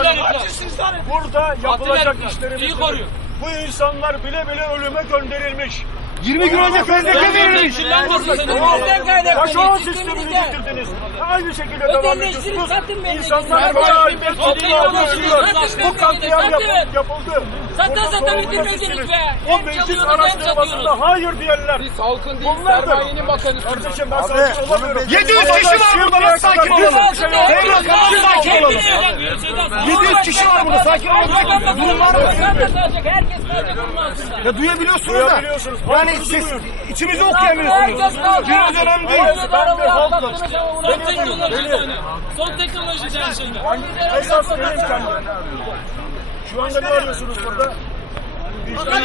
Atilla burada yapılacak işlerimiz bu insanlar bile bile ölüme gönderilmiş. 20 gün önce fezleke verilmiş. Kaynaklanıyor, Taşeron sistemini getirdiniz. Aynı şekilde devam ediyorsunuz. İnsanlar ayıptır, Satın yapılıyor. memleketi. Bu katliam yapıldı. sata sorumlu bitirmediniz be. Hem meclis araştırmasında hayır diyenler. Biz halkın değil Bunlar da- sermayenin bakanısınız. Kardeşim ben sakin olamıyorum. 700 kişi var burada, sakin olalım. Bir sakin olalım. 700 kişi var burada sakin olalım. Durum var mı? Herkes kalacak, herkes kalacak. Ya duyabiliyorsunuz da. Yani siz içimizi okuyamıyorsunuz. Biraz önemli değil. Arabayı halkım. atlattınız ama Son teknoloji yani. Son teknoloji her şeyde. Esas benim kendim. Şu anda ne arıyorsunuz burada? Kimseyi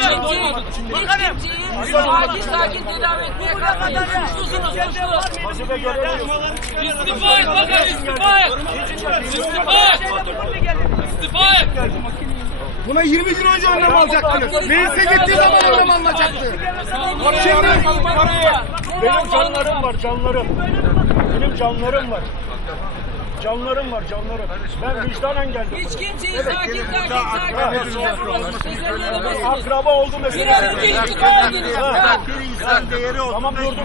sakin sakin tedavi etmeye kalkmayın. Suçlusunuz, suçlu. İstifa et et. İstifa et. İstifa et. Buna 20 gün önce önlem alacaktınız. Meclise gittiği zaman önlem alınacaktı. Şimdi Benim canlarım var, canlarım. Benim canlarım var. Canlarım var, canlarım. Ben vicdanen geldim. Hiç kimseyi sakin sakin sakin. Edemezsiniz. Akraba oldu Bir mesela. an önce istifa ediniz. Bir insan değeri 35 Tamam durdum.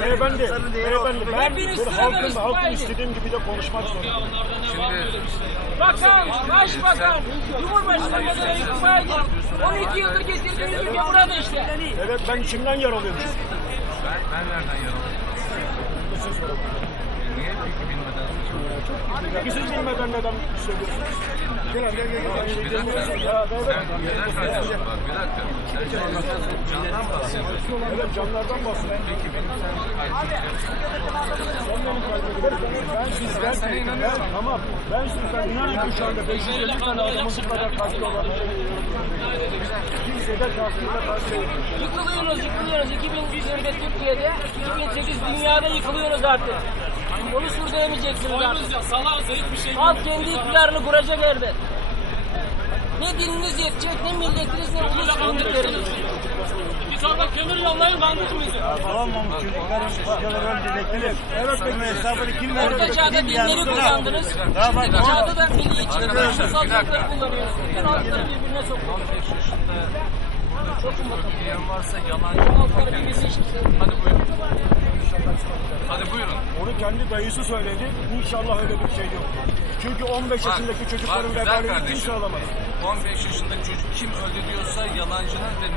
Beyefendi, beyefendi ben sıradan halkın, halkın istediğim gibi de konuşmak zorundayım. Bakan, başbakan, cumhurbaşkanı kadar istifa edin. 12 yıldır getirdiğiniz ülke burada işte. Evet ben içimden yaralıyım. Peki siz bilmeden neden söylüyorsunuz? Gel gel gel. gel. Ya, evet. Evet canlardan bahsediyorum. Ben sizden, ben, tamam. Ben sizden inanın ki şu anda 550 tane adamın bu kadar katil olan kimse de şahsıyla karşı. Yıkılıyoruz, yıkılıyoruz. 2021'de Türkiye'de, 2008 dünyada yıkılıyoruz artık. Onu sürdüremeyeceksiniz artık. Salak hiçbir şey yok. Halk kendi iktidarını kuracak yerde. Ne dininiz yetecek, ne milletiniz, ne ulus bildikleriniz. Biz orada kömür yollayın kandırın bizi. Olmamış çocukların babaları öldü bekledim. Evet Bunun hesabını kim verecek? Orta çağda dinleri kullandınız. Şimdiki çağda da milliyetçilik ve ulussallıkları kullanıyorsunuz. Bütün halkları birbirine sokuyorsunuz. Sokun bakalım. varsa yalan Halkları birbirine seçmişsiniz. Hadi buyurun. Hadi buyurun. Onu kendi dayısı söyledi. İnşallah öyle bir şey yok. Çünkü 15 yaşındaki çocukların güzel vebalini kimse alamaz. 15 yaşında çocuk kim öldü diyorsa yalancının ve